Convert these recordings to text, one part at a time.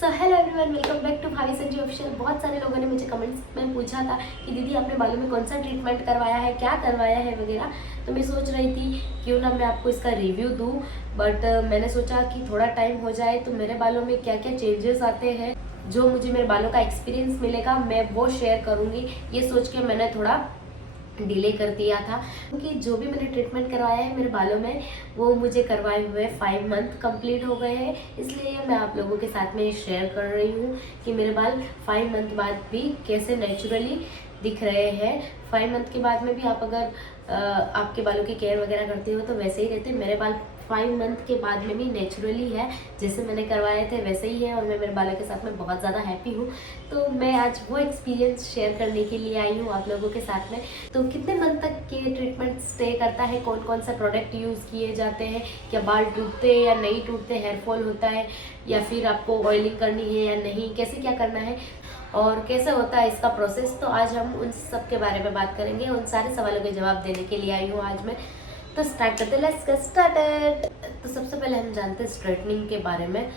So hello everyone, welcome back to Bhabhi Sanji official. बहुत सारे लोगों ने मुझे कमेंट्स में पूछा था कि दीदी आपने बालों में कौन सा ट्रीटमेंट करवाया है, क्या करवाया है वगैरह। तो मैं सोच रही थी क्यों ना मैं आपको इसका रिव्यू दूँ, बट मैंने सोचा कि थोड़ा टाइम हो जाए तो मेरे बालों में क्या क्या चेंजेस आते हैं, जो मुझे मेरे बालों का एक्सपीरियंस मिलेगा मैं वो शेयर करूँगी। ये सोच के मैंने थोड़ा डिले कर दिया था, क्योंकि जो भी मैंने ट्रीटमेंट करवाया है मेरे बालों में वो मुझे करवाए हुए 5 मंथ कंप्लीट हो गए हैं। इसलिए मैं आप लोगों के साथ में शेयर कर रही हूँ कि मेरे बाल 5 मंथ बाद भी कैसे नेचुरली दिख रहे हैं। 5 मंथ के बाद में भी आप अगर आपके बालों की केयर वगैरह करते हो तो वैसे ही रहते हैं। मेरे बाल 5 मंथ के बाद में भी नेचुरली है, जैसे मैंने करवाए थे वैसे ही है, और मैं मेरे बालों के साथ में बहुत ज़्यादा हैप्पी हूँ। तो मैं आज वो एक्सपीरियंस शेयर करने के लिए आई हूँ आप लोगों के साथ में। तो कितने मंथ तक के ट्रीटमेंट स्टे करता है, कौन कौन सा प्रोडक्ट यूज़ किए जाते हैं, क्या बाल टूटते हैं या नहीं टूटते, हेयर फॉल होता है या फिर आपको ऑयलिंग करनी है या नहीं, कैसे क्या करना है और कैसे होता है इसका प्रोसेस। तो आज हम उन सब के बारे में बात करेंगे, उन सारे सवालों के जवाब देने के लिए आई हूँ आज मैं। तो स्टार्ट करते हैं, लेट्स गेट स्टार्टेड। तो सबसे पहले हम जानते हैं स्ट्रेटनिंग के बारे में,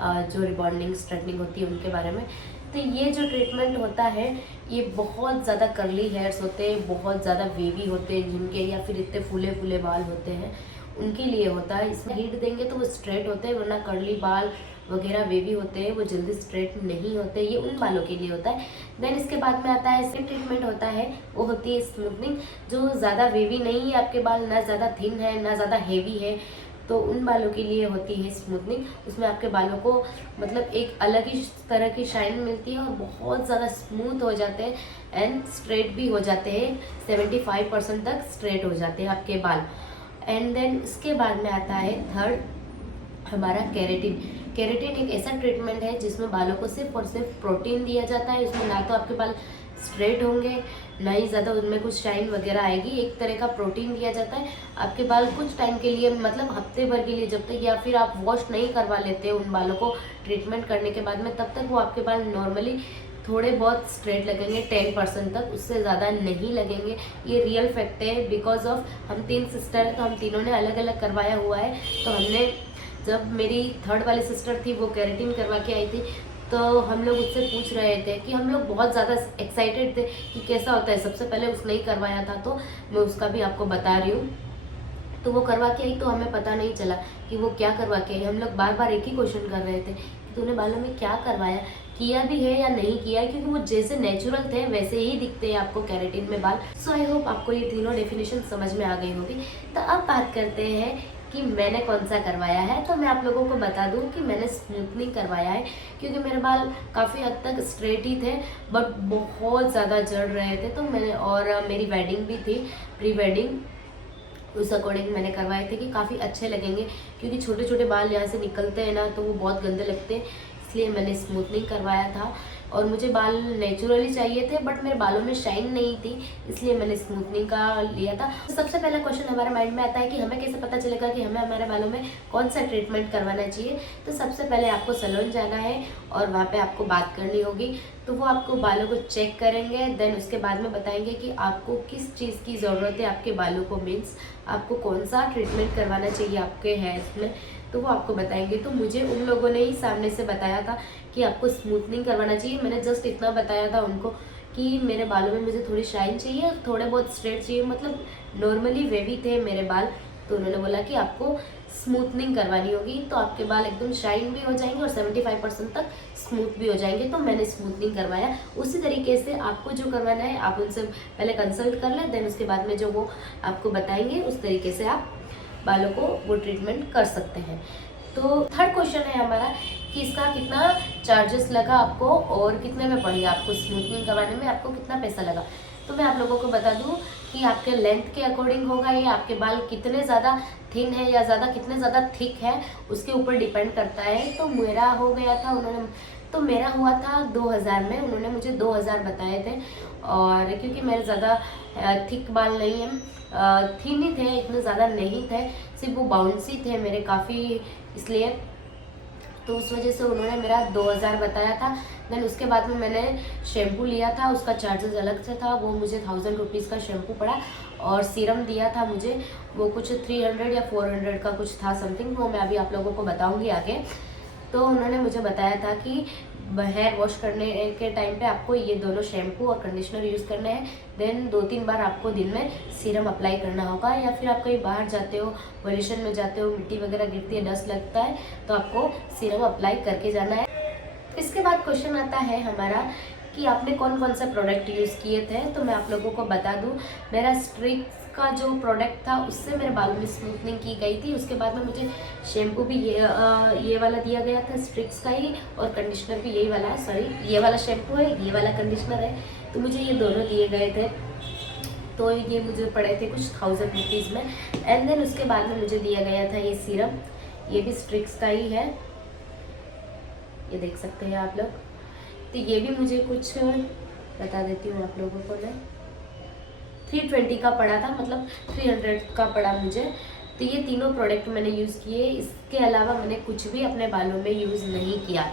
जो रिबॉन्डिंग स्ट्रेटनिंग होती है उनके बारे में। तो ये जो ट्रीटमेंट होता है ये बहुत ज़्यादा करली हेयर्स होते हैं, बहुत ज़्यादा वेवी होते हैं जिनके, या फिर इतने फूले फूले बाल होते हैं उनके लिए होता है। इसमें हीट देंगे तो वो स्ट्रेट होते हैं, वरना करली बाल वगैरह वेवी होते हैं वो जल्दी स्ट्रेट नहीं होते, ये उन बालों के लिए होता है। देन इसके बाद में आता है सेकंड ट्रीटमेंट होता है, वो होती है स्मूथनिंग। जो ज़्यादा वेवी नहीं है आपके बाल, ना ज़्यादा थिन है ना ज़्यादा हेवी है, तो उन बालों के लिए होती है स्मूथनिंग। उसमें आपके बालों को मतलब एक अलग ही तरह की शाइन मिलती है और बहुत ज़्यादा स्मूथ हो जाते हैं एंड स्ट्रेट भी हो जाते हैं। 75% तक स्ट्रेट हो जाते हैं आपके बाल। एंड देन इसके बाद में आता है थर्ड हमारा केराटिन। केराटिन एक ऐसा ट्रीटमेंट है जिसमें बालों को सिर्फ और सिर्फ प्रोटीन दिया जाता है। उसमें ना तो आपके बाल स्ट्रेट होंगे, ना ही ज़्यादा उनमें कुछ शाइन वगैरह आएगी। एक तरह का प्रोटीन दिया जाता है। आपके बाल कुछ टाइम के लिए, मतलब हफ्ते भर के लिए, जब तक या फिर आप वॉश नहीं करवा लेते उन बालों को ट्रीटमेंट करने के बाद में, तब तक वो आपके बाल नॉर्मली थोड़े बहुत स्ट्रेट लगेंगे 10% तक, उससे ज़्यादा नहीं लगेंगे। ये रियल फैक्ट है। बिकॉज ऑफ हम 3 सिस्टर हैं तो हम तीनों ने अलग अलग करवाया हुआ है। तो हमने, जब मेरी थर्ड वाली सिस्टर थी वो केराटिन करवा के आई थी, तो हम लोग उससे पूछ रहे थे कि हम लोग बहुत ज़्यादा एक्साइटेड थे कि कैसा होता है। सबसे पहले उसने ही करवाया था तो मैं उसका भी आपको बता रही हूँ। तो वो करवा के आई तो हमें पता नहीं चला कि वो क्या करवा के आई। हम लोग बार बार एक ही क्वेश्चन कर रहे थे कि तूने बालों में क्या करवाया, किया भी है या नहीं किया है, क्योंकि वो जैसे नेचुरल थे वैसे ही दिखते हैं आपको केराटिन में बाल। सो आई होप आपको ये तीनों डेफिनेशन समझ में आ गई होगी। तो अब बात करते हैं कि मैंने कौन सा करवाया है। तो मैं आप लोगों को बता दूं कि मैंने स्मूथनिंग करवाया है, क्योंकि मेरे बाल काफ़ी हद तक स्ट्रेट ही थे बट बहुत ज़्यादा जड़ रहे थे। तो मैंने, और मेरी वेडिंग भी थी, प्री वेडिंग, उस अकॉर्डिंग मैंने करवाए थे कि काफ़ी अच्छे लगेंगे, क्योंकि छोटे छोटे बाल यहाँ से निकलते हैं ना तो वो बहुत गंदे लगते हैं। इसलिए मैंने स्मूथनिंग करवाया था। और मुझे बाल नेचुरली चाहिए थे बट मेरे बालों में शाइन नहीं थी, इसलिए मैंने स्मूथनिंग का लिया था। तो सबसे पहला क्वेश्चन हमारे माइंड में आता है कि हमें कैसे पता चलेगा कि हमें हमारे बालों में कौन सा ट्रीटमेंट करवाना चाहिए। तो सबसे पहले आपको सैलून जाना है और वहाँ पे आपको बात करनी होगी। तो वो आपको बालों को चेक करेंगे, देन उसके बाद में बताएंगे कि आपको किस चीज़ की ज़रूरत है आपके बालों को, मीन्स आपको कौन सा ट्रीटमेंट करवाना चाहिए आपके हेयर्स में, तो वो आपको बताएंगे। तो मुझे उन लोगों ने ही सामने से बताया था कि आपको स्मूथनिंग करवाना चाहिए। मैंने जस्ट इतना बताया था उनको कि मेरे बालों में मुझे थोड़ी शाइन चाहिए और थोड़े बहुत स्ट्रेट चाहिए, मतलब नॉर्मली वेवी थे मेरे बाल। तो उन्होंने बोला कि आपको स्मूथनिंग करवानी होगी तो आपके बाल एकदम शाइन भी हो जाएंगे और 75% तक स्मूथ भी हो जाएंगे। तो मैंने स्मूथनिंग करवाया। उसी तरीके से आपको जो करवाना है आप उनसे पहले कंसल्ट कर लें, देन उसके बाद में जो वो आपको बताएंगे उस तरीके से आप बालों को वो ट्रीटमेंट कर सकते हैं। तो थर्ड क्वेश्चन है हमारा कि इसका कितना चार्जेस लगा आपको और कितने में पड़ी आपको स्मूथनिंग करवाने में, आपको कितना पैसा लगा। तो मैं आप लोगों को बता दूं कि आपके लेंथ के अकॉर्डिंग होगा, ये आपके बाल कितने ज़्यादा थिन है या कितने ज़्यादा थिक है उसके ऊपर डिपेंड करता है। तो मेरा हो गया था, तो मेरा हुआ था 2000 में, उन्होंने मुझे 2000 बताए थे। और क्योंकि मेरे ज़्यादा थिक बाल नहीं है, थिन ही थे, इतने ज़्यादा नहीं थे, सिर्फ वो बाउंसी थे मेरे काफ़ी, इसलिए तो उस वजह से उन्होंने मेरा 2000 बताया था। देन उसके बाद में मैंने शैम्पू लिया था, उसका चार्जेस अलग से था, वो मुझे 1000 रुपीज़ का शैम्पू पड़ा। और सीरम दिया था मुझे, वो कुछ 300 या 400 का कुछ था समथिंग, वो मैं अभी आप लोगों को बताऊंगी आगे। तो उन्होंने मुझे बताया था कि हेयर वॉश करने के टाइम पे आपको ये दोनों शैम्पू और कंडीशनर यूज़ करने हैं। देन 2-3 बार आपको दिन में सीरम अप्लाई करना होगा, या फिर आप कहीं बाहर जाते हो, पॉल्यूशन में जाते हो, मिट्टी वगैरह गिरती है, डस्ट लगता है, तो आपको सीरम अप्लाई करके जाना है। इसके बाद क्वेश्चन आता है हमारा कि आपने कौन कौन सा प्रोडक्ट यूज़ किए थे। तो मैं आप लोगों को बता दूं, मेरा स्ट्रिक्स का जो प्रोडक्ट था उससे मेरे बालों में स्मूथनिंग की गई थी। उसके बाद में मुझे शैम्पू भी ये वाला दिया गया था स्ट्रिक्स का ही, और कंडीशनर भी यही वाला है। सॉरी, ये वाला शैम्पू है, ये वाला कंडीशनर है, तो मुझे ये दोनों दिए गए थे। तो ये मुझे पड़े थे कुछ 1000 रुपीज़ में। एंड देन उसके बाद में मुझे दिया गया था ये सीरम, ये भी स्ट्रिक्स का ही है, ये देख सकते हैं आप लोग। तो ये भी मुझे कुछ बता देती हूँ आप लोगों को मैं, 320 का पड़ा था, मतलब 300 का पड़ा मुझे। तो ये तीनों प्रोडक्ट मैंने यूज़ किए, इसके अलावा मैंने कुछ भी अपने बालों में यूज़ नहीं किया।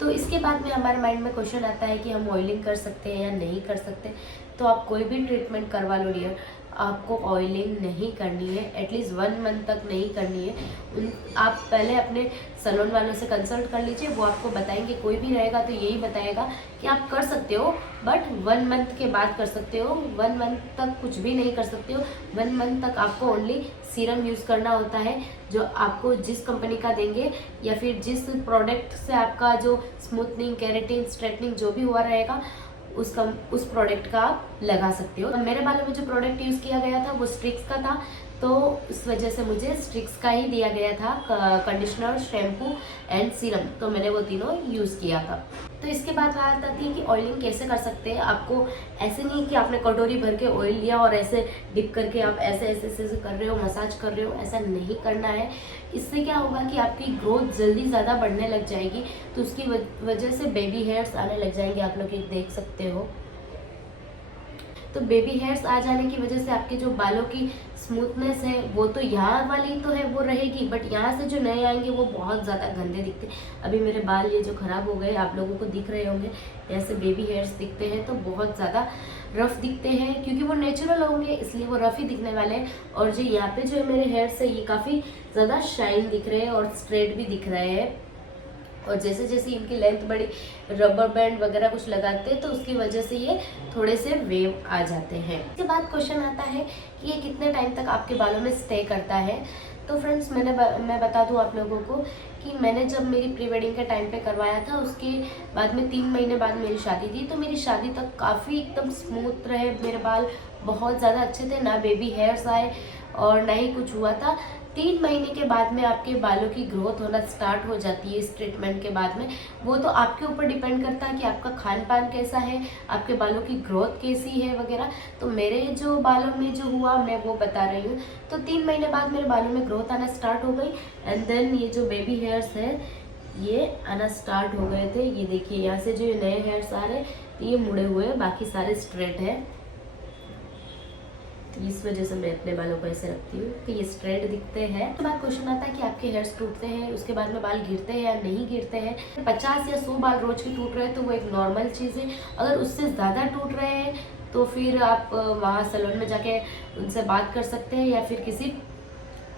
तो इसके बाद में हमारे माइंड में क्वेश्चन आता है कि हम ऑयलिंग कर सकते हैं या नहीं कर सकते। तो आप कोई भी ट्रीटमेंट करवा लो डियर, आपको ऑयलिंग नहीं करनी है, एटलीस्ट 1 मंथ तक नहीं करनी है। आप पहले अपने सैलून वालों से कंसल्ट कर लीजिए, वो आपको बताएंगे। कोई भी रहेगा तो यही बताएगा कि आप कर सकते हो, बट 1 मंथ के बाद कर सकते हो, 1 मंथ तक कुछ भी नहीं कर सकते हो। 1 मंथ तक आपको ओनली सीरम यूज़ करना होता है, जो आपको जिस कंपनी का देंगे, या फिर जिस प्रोडक्ट से आपका जो स्मूथनिंग, केराटिन, स्ट्रेटनिंग जो भी हुआ रहेगा उस प्रोडक्ट का आप लगा सकते हो। मेरे बालों में जो प्रोडक्ट यूज़ किया गया था वो स्ट्रिक्स का था, तो उस वजह से मुझे स्ट्रिक्स का ही दिया गया था, कंडीशनर, शैम्पू एंड सीरम। तो मैंने वो तीनों यूज़ किया था। तो इसके बाद बात आती है कि ऑयलिंग कैसे कर सकते हैं। आपको ऐसे नहीं कि आपने कटोरी भर के ऑयल लिया और ऐसे डिप करके आप ऐसे ऐसे ऐसे कर रहे हो, मसाज कर रहे हो, ऐसा नहीं करना है। इससे क्या होगा कि आपकी ग्रोथ जल्दी ज़्यादा बढ़ने लग जाएगी, तो उसकी वजह से बेबी हेयर्स आने लग जाएंगे। आप लोग ये देख सकते हो। तो बेबी हेयर्स आ जाने की वजह से आपके जो बालों की स्मूथनेस है वो तो यहाँ वाली तो है वो रहेगी, बट यहाँ से जो नए आएंगे वो बहुत ज़्यादा गंदे दिखते हैं। अभी मेरे बाल ये जो ख़राब हो गए आप लोगों को दिख रहे होंगे, ऐसे बेबी हेयर्स दिखते हैं, तो बहुत ज़्यादा रफ़ दिखते हैं, क्योंकि वो नेचुरल होंगे इसलिए वो रफ़ ही दिखने वाले हैं। और जो यहाँ पे जो है मेरे हेयर्स है ये काफ़ी ज़्यादा शाइन दिख रहे हैं और स्ट्रेट भी दिख रहे हैं। और जैसे जैसे इनकी लेंथ बड़ी, रबर बैंड वगैरह कुछ लगाते हैं तो उसकी वजह से ये थोड़े से वेव आ जाते हैं। इसके बाद क्वेश्चन आता है कि ये कितने टाइम तक आपके बालों में स्टे करता है। तो फ्रेंड्स मैं बता दूं आप लोगों को कि मैंने जब मेरी प्री वेडिंग के टाइम पे करवाया था, उसके बाद में 3 महीने बाद मेरी शादी थी। तो मेरी शादी तक काफ़ी एकदम स्मूथ रहे मेरे बाल, बहुत ज़्यादा अच्छे थे, ना बेबी हेयर्स आए और ना ही कुछ हुआ था। 3 महीने के बाद में आपके बालों की ग्रोथ होना स्टार्ट हो जाती है इस ट्रीटमेंट के बाद में। वो तो आपके ऊपर डिपेंड करता है कि आपका खान पान कैसा है, आपके बालों की ग्रोथ कैसी है वगैरह। तो मेरे जो बालों में जो हुआ मैं वो बता रही हूँ। तो 3 महीने बाद मेरे बालों में ग्रोथ आना स्टार्ट हो गई, एंड देन ये जो बेबी हेयर्स है ये आना स्टार्ट हो गए थे। ये देखिए यहाँ से जो नए हेयर्स आ रहे हैं ये मुड़े हुए हैं, बाकी सारे स्ट्रेट है। तो इस वजह से मैं अपने बालों को ऐसे रखती हूँ कि ये स्ट्रेट दिखते हैं। तो बाद क्वेश्चन आता है कि आपके हेयर्स टूटते हैं, उसके बाद में बाल गिरते हैं या नहीं गिरते हैं। 50 या 100 बाल रोज के टूट रहे हैं तो वो एक नॉर्मल चीज़ है। अगर उससे ज़्यादा टूट रहे हैं तो फिर आप वहाँ सैलून में जाके उनसे बात कर सकते हैं, या फिर किसी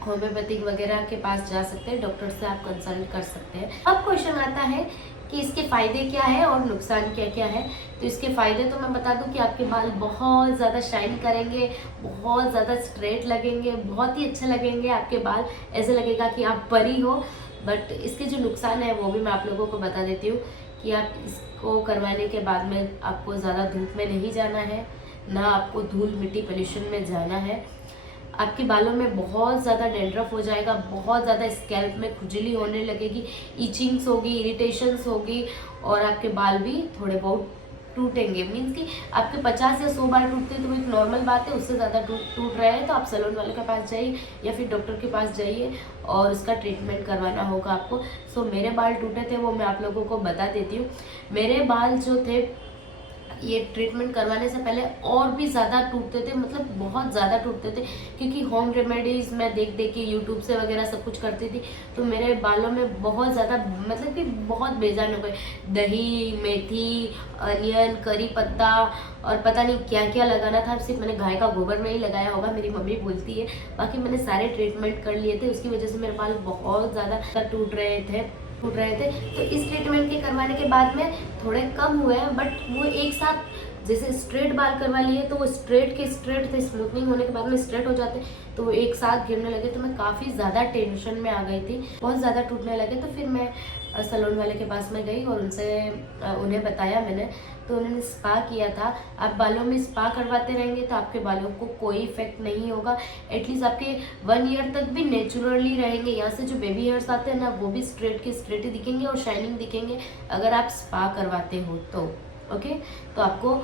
होम्योपैथिक वगैरह के पास जा सकते हैं, डॉक्टर से आप कंसल्ट कर सकते हैं। अब क्वेश्चन आता है कि इसके फ़ायदे क्या है और नुकसान क्या क्या है। तो इसके फ़ायदे तो मैं बता दूं कि आपके बाल बहुत ज़्यादा शाइन करेंगे, बहुत ज़्यादा स्ट्रेट लगेंगे, बहुत ही अच्छे लगेंगे आपके बाल, ऐसे लगेगा कि आप परी हो। बट इसके जो नुकसान है वो भी मैं आप लोगों को बता देती हूँ कि आप इसको करवाने के बाद में आपको ज़्यादा धूप में नहीं जाना है, ना आपको धूल मिट्टी पोल्यूशन में जाना है। आपके बालों में बहुत ज़्यादा डैंड्रफ हो जाएगा, बहुत ज़्यादा स्कैल्प में खुजली होने लगेगी, इचिंग्स होगी, इरिटेशंस होगी, और आपके बाल भी थोड़े बहुत टूटेंगे। मीन्स कि आपके 50 या 100 बाल टूटते हैं तो वो एक नॉर्मल बात है, उससे ज़्यादा टूट रहे हैं तो आप सैलून वाले के पास जाइए या फिर डॉक्टर के पास जाइए और उसका ट्रीटमेंट करवाना होगा आपको। सो मेरे बाल टूटे थे वो मैं आप लोगों को बता देती हूँ। मेरे बाल जो थे ये ट्रीटमेंट करवाने से पहले और भी ज़्यादा टूटते थे, मतलब बहुत ज़्यादा टूटते थे, क्योंकि होम रेमेडीज़ मैं देख देख के यूट्यूब से वगैरह सब कुछ करती थी। तो मेरे बालों में बहुत ज़्यादा, मतलब कि बहुत बेजान हो गए। दही, मेथी, अनियन, करी पत्ता और पता नहीं क्या क्या लगाना था। सिर्फ मैंने गाय का गोबर में ही लगाया होगा, मेरी मम्मी बोलती है। बाकी मैंने सारे ट्रीटमेंट कर लिए थे, उसकी वजह से मेरे बाल बहुत ज़्यादा टूट रहे थे। टूट रहे थे। तो इस ट्रीटमेंट के करवाने के बाद में थोड़े कम हुए हैं, बट वो एक साथ जैसे स्ट्रेट बाल करवा लिए तो वो स्ट्रेट के स्ट्रेट थे, स्मूथनिंग होने के बाद में स्ट्रेट हो जाते तो वो एक साथ गिरने लगे। तो मैं काफ़ी ज़्यादा टेंशन में आ गई थी, बहुत ज़्यादा टूटने लगे। तो फिर मैं सैलून वाले के पास में गई और उनसे उन्हें बताया मैंने, तो उन्होंने स्पा किया था। आप बालों में स्पा करवाते रहेंगे तो आपके बालों को कोई इफेक्ट नहीं होगा, एटलीस्ट आपके 1 ईयर तक भी नेचुरली रहेंगे। यहाँ से जो बेबी हेयर्स आते हैं ना, वो भी स्ट्रेट के स्ट्रेट ही दिखेंगे और शाइनिंग दिखेंगे अगर आप स्पा करवाते हो तो। ओके, तो आपको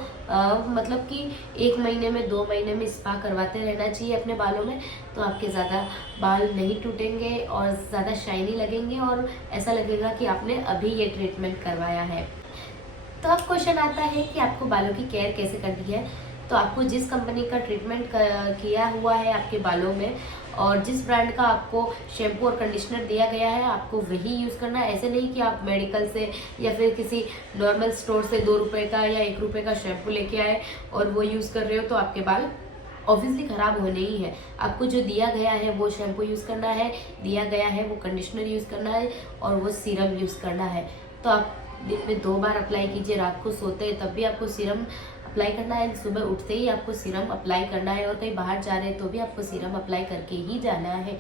मतलब कि 1 महीने में 2 महीने में स्पा करवाते रहना चाहिए अपने बालों में, तो आपके ज़्यादा बाल नहीं टूटेंगे और ज़्यादा शाइनी लगेंगे और ऐसा लगेगा कि आपने अभी ये ट्रीटमेंट करवाया है। तो अब क्वेश्चन आता है कि आपको बालों की केयर कैसे करनी है। तो आपको जिस कंपनी का ट्रीटमेंट किया हुआ है आपके बालों में और जिस ब्रांड का आपको शैम्पू और कंडीशनर दिया गया है, आपको वही यूज़ करना है। ऐसे नहीं कि आप मेडिकल से या फिर किसी नॉर्मल स्टोर से 2 रुपये का या 1 रुपये का शैम्पू लेके आए और वो यूज़ कर रहे हो तो आपके बाल ऑब्वियसली ख़राब होने ही है। आपको जो दिया गया है वो शैम्पू यूज़ करना है, दिया गया है वो कंडीशनर यूज़ करना है और वो सीरम यूज़ करना है। तो आप दिन में 2 बार अप्लाई कीजिए, रात को सोते हैं तब भी आपको सीरम अप्लाई करना है, सुबह उठते ही आपको सीरम अप्लाई करना है और कहीं बाहर जा रहे हैं तो भी आपको सीरम अप्लाई करके ही जाना है।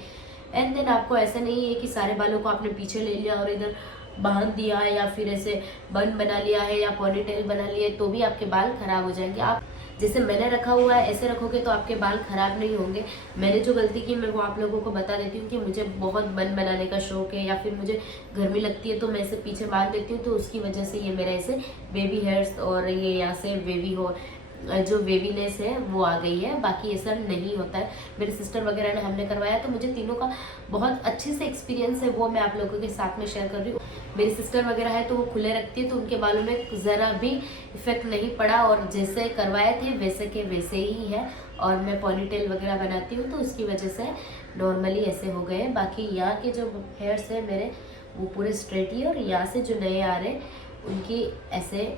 एंड देन आपको ऐसा नहीं है कि सारे बालों को आपने पीछे ले लिया और इधर बांध दिया है या फिर ऐसे बन बना लिया है या पॉनीटेल बना लिए तो भी आपके बाल खराब हो जाएंगे। आप जैसे मैंने रखा हुआ है ऐसे रखोगे तो आपके बाल खराब नहीं होंगे। मैंने जो गलती की मैं वो आप लोगों को बता देती हूँ कि मुझे बहुत बन बनाने का शौक है या फिर मुझे गर्मी लगती है तो मैं इसे पीछे बांध देती हूँ, तो उसकी वजह से ये मेरा ऐसे बेबी हेयर्स और ये यहाँ से बेबी हो जो वेवीनेस है वो आ गई है। बाकी ऐसा नहीं होता है। मेरे सिस्टर वगैरह ने हमने करवाया तो मुझे तीनों का बहुत अच्छे से एक्सपीरियंस है, वो मैं आप लोगों के साथ में शेयर कर रही हूँ। मेरी सिस्टर वगैरह है तो वो खुले रखती है तो उनके बालों में ज़रा भी इफेक्ट नहीं पड़ा और जैसे करवाए थे वैसे के वैसे ही है। और मैं पॉनीटेल वगैरह बनाती हूँ तो उसकी वजह से नॉर्मली ऐसे हो गए। बाकी यहाँ के जो हेयर्स है मेरे वो पूरे स्ट्रेट ही और यहाँ से जो नए आ रहे उनकी ऐसे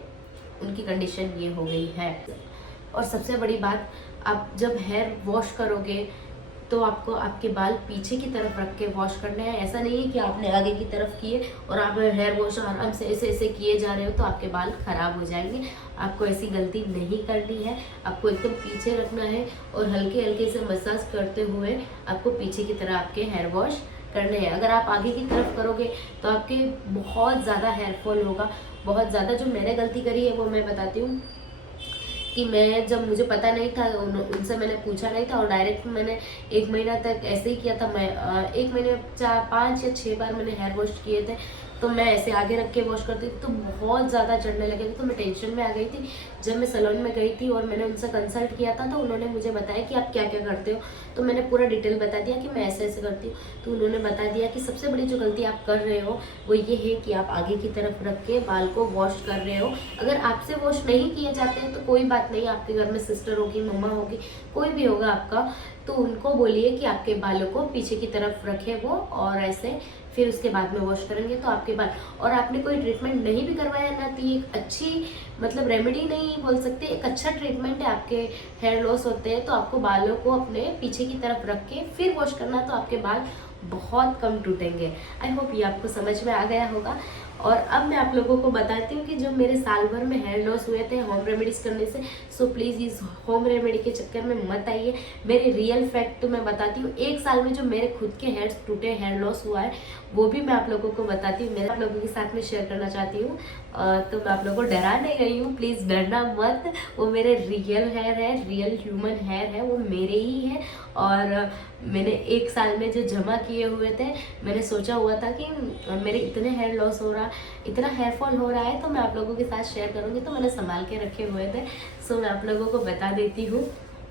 उनकी कंडीशन ये हो गई है। और सबसे बड़ी बात, आप जब हेयर वॉश करोगे तो आपको आपके बाल पीछे की तरफ रख के वॉश करने हैं। ऐसा नहीं है कि आपने आगे की तरफ किए और आप हेयर वॉश आराम से ऐसे ऐसे किए जा रहे हो तो आपके बाल खराब हो जाएंगे। आपको ऐसी गलती नहीं करनी है। आपको एकदम पीछे रखना है और हल्के हल्के से मसाज करते हुए आपको पीछे की तरह आपके हेयर वॉश करने हैं। अगर आप आगे की तरफ करोगे तो आपके बहुत ज़्यादा हेयर फॉल होगा, बहुत ज़्यादा। जो मैंने गलती करी है वो मैं बताती हूँ कि मैं जब मुझे पता नहीं था उनसे मैंने पूछा नहीं था और डायरेक्ट मैंने 1 महीना तक ऐसे ही किया था। मैं 1 महीने 5 या 6 बार मैंने हेयर वॉश किए थे। तो मैं ऐसे आगे रख के वॉश करती थी तो बहुत ज़्यादा चढ़ने लगे थे तो मैं टेंशन में आ गई थी। जब मैं सैलून में गई थी और मैंने उनसे कंसल्ट किया था तो उन्होंने मुझे बताया कि आप क्या क्या करते हो। तो मैंने पूरा डिटेल बता दिया कि मैं ऐसे ऐसे करती हूँ। तो उन्होंने बता दिया कि सबसे बड़ी जो गलती आप कर रहे हो वो ये है कि आप आगे की तरफ रख के बाल को वॉश कर रहे हो। अगर आपसे वॉश नहीं किए जाते हैं तो कोई बात नहीं, आपके घर में सिस्टर होगी, मम्मा होगी, कोई भी होगा आपका, तो उनको बोलिए कि आपके बालों को पीछे की तरफ रखे वो और ऐसे फिर उसके बाद में वॉश करेंगे तो आपके बाल। और आपने कोई ट्रीटमेंट नहीं भी करवाया ना तो ये एक अच्छी मतलब रेमेडी नहीं बोल सकते, एक अच्छा ट्रीटमेंट है। आपके हेयर लॉस होते हैं तो आपको बालों को अपने पीछे की तरफ रख के फिर वॉश करना तो आपके बाल बहुत कम टूटेंगे। आई होप ये आपको समझ में आ गया होगा। और अब मैं आप लोगों को बताती हूँ कि जो मेरे साल भर में हेयर लॉस हुए थे होम रेमेडीज़ करने से, सो प्लीज़ इस होम रेमेडी के चक्कर में मत आइए। मेरे रियल फैक्ट तो मैं बताती हूँ। 1 साल में जो मेरे खुद के हेयर्स टूटे, हेयर लॉस हुआ है वो भी मैं आप लोगों को बताती हूँ, मेरे आप लोगों के साथ में शेयर करना चाहती हूँ। तो मैं आप लोगों को डरा नहीं रही हूँ, प्लीज़ डरना मत। वो मेरे रियल हेयर है, रियल ह्यूमन हेयर है, वो मेरे ही है। और मैंने 1 साल में जो जमा किए हुए थे, मैंने सोचा हुआ था कि मेरे इतने हेयर लॉस हो रहा, इतना हेयर फॉल हो रहा है तो मैं आप लोगों के साथ शेयर करूँगी। तो मैंने संभाल के रखे हुए थे, सो मैं आप लोगों को बता देती हूँ,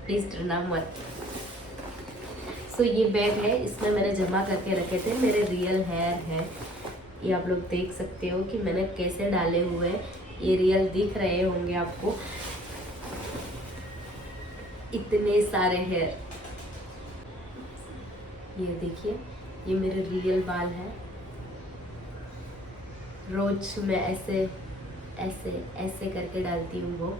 प्लीज़ डरना मत। सो ये बैग है, इसमें मैंने जमा करके रखे थे मेरे रियल हेयर है। ये आप लोग देख सकते हो कि मैंने कैसे डाले हुए हैं, ये रियल दिख रहे होंगे आपको। इतने सारे हेयर, ये देखिए, ये मेरे रियल बाल है। रोज मैं ऐसे ऐसे ऐसे करके डालती हूँ वो।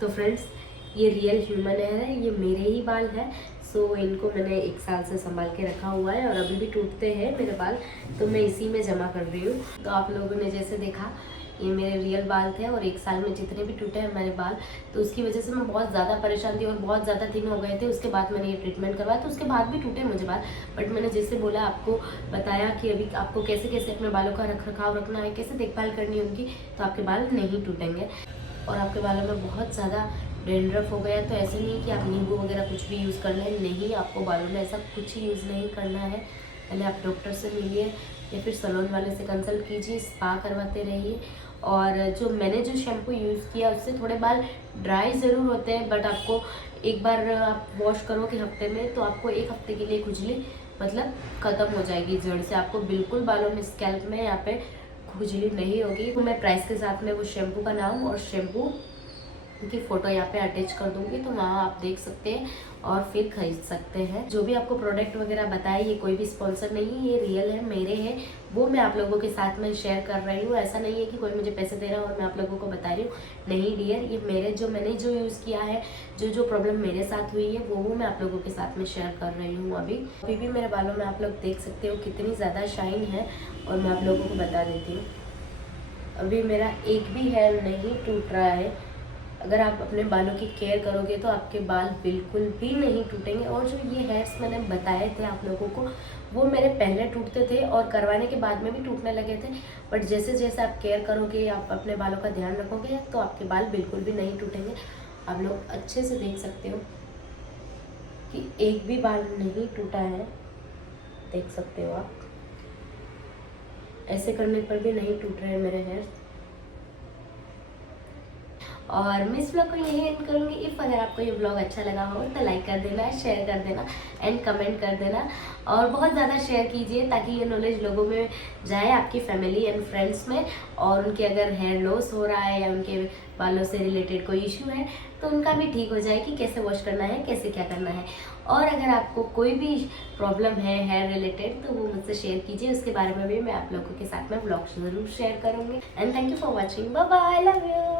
तो फ्रेंड्स, ये रियल ह्यूमन हेयर है, ये मेरे ही बाल है। सो इनको मैंने 1 साल से संभाल के रखा हुआ है और अभी भी टूटते हैं मेरे बाल, तो मैं इसी में जमा कर रही हूँ। तो आप लोगों ने जैसे देखा ये मेरे रियल बाल थे और 1 साल में जितने भी टूटे हैं मेरे बाल, तो उसकी वजह से मैं बहुत ज़्यादा परेशान थी और बहुत ज़्यादा थिन हो गए थे। उसके बाद मैंने ये ट्रीटमेंट करवाया, तो उसके बाद भी टूटे मुझे बाल, बट मैंने जैसे बोला आपको बताया कि अभी आपको कैसे कैसे अपने बालों का रख रखाव रखना है, कैसे देखभाल करनी है उनकी, तो आपके बाल नहीं टूटेंगे। और आपके बालों में बहुत ज़्यादा डेंड्रफ हो गया, तो ऐसे नहीं कि आप नींबू वगैरह कुछ भी यूज़ कर लें, नहीं, आपको बालों में ऐसा कुछ ही यूज़ नहीं करना है। पहले आप डॉक्टर से मिलिए या फिर सैलून वाले से कंसल्ट कीजिए, स्पा करवाते रहिए। और जो मैंने जो शैम्पू यूज़ किया उससे थोड़े बाल ड्राई ज़रूर होते हैं, बट आपको एक बार आप वॉश करोगे हफ्ते में, तो आपको 1 हफ्ते के लिए खुजली मतलब ख़त्म हो जाएगी जड़ से। आपको बिल्कुल बालों में, स्कैल्प में यहाँ पे खुजली नहीं होगी। तो मैं प्राइस के साथ में वो शैम्पू का नाम और शैम्पू की फ़ोटो यहाँ पे अटैच कर दूँगी, तो वहाँ आप देख सकते हैं और फिर खरीद सकते हैं। जो भी आपको प्रोडक्ट वगैरह बताए, ये कोई भी स्पॉन्सर नहीं है, ये रियल है, मेरे हैं, वो मैं आप लोगों के साथ में शेयर कर रही हूँ। ऐसा नहीं है कि कोई मुझे पैसे दे रहा है और मैं आप लोगों को बता रही हूँ, नहीं डियर, ये मेरे जो मैंने जो यूज़ किया है, जो प्रॉब्लम मेरे साथ हुई है, वो मैं आप लोगों के साथ में शेयर कर रही हूँ। अभी भी मेरे बालों में आप लोग देख सकते हो कितनी ज़्यादा शाइन है, और मैं आप लोगों को बता देती हूँ, अभी मेरा एक भी हेयर नहीं टूट रहा है। अगर आप अपने बालों की केयर करोगे तो आपके बाल बिल्कुल भी नहीं टूटेंगे। और जो ये हेयर्स मैंने बताए थे आप लोगों को, वो मेरे पहले टूटते थे और करवाने के बाद में भी टूटने लगे थे, बट जैसे जैसे आप केयर करोगे, आप अपने बालों का ध्यान रखोगे, तो आपके बाल बिल्कुल भी नहीं टूटेंगे। आप लोग अच्छे से देख सकते हो कि एक भी बाल नहीं टूटा है, देख सकते हो आप, ऐसे करने पर भी नहीं टूट रहे हैं मेरे हेयर्स। और मैं इस ब्लॉग को यही एंड करूँगी। इफ़ अगर आपको ये ब्लॉग अच्छा लगा हो तो लाइक कर देना, शेयर कर देना एंड कमेंट कर देना, और बहुत ज़्यादा शेयर कीजिए ताकि ये नॉलेज लोगों में जाए, आपकी फैमिली एंड फ्रेंड्स में, और उनके अगर हेयर लॉस हो रहा है या उनके बालों से रिलेटेड कोई इशू है तो उनका भी ठीक हो जाए कि कैसे वॉश करना है, कैसे क्या करना है। और अगर आपको कोई भी प्रॉब्लम है हेयर रिलेटेड तो वो मुझसे शेयर कीजिए, उसके बारे में भी मैं आप लोगों के साथ में ब्लॉग ज़रूर शेयर करूँगी। And thank you for watching, bye bye, love you.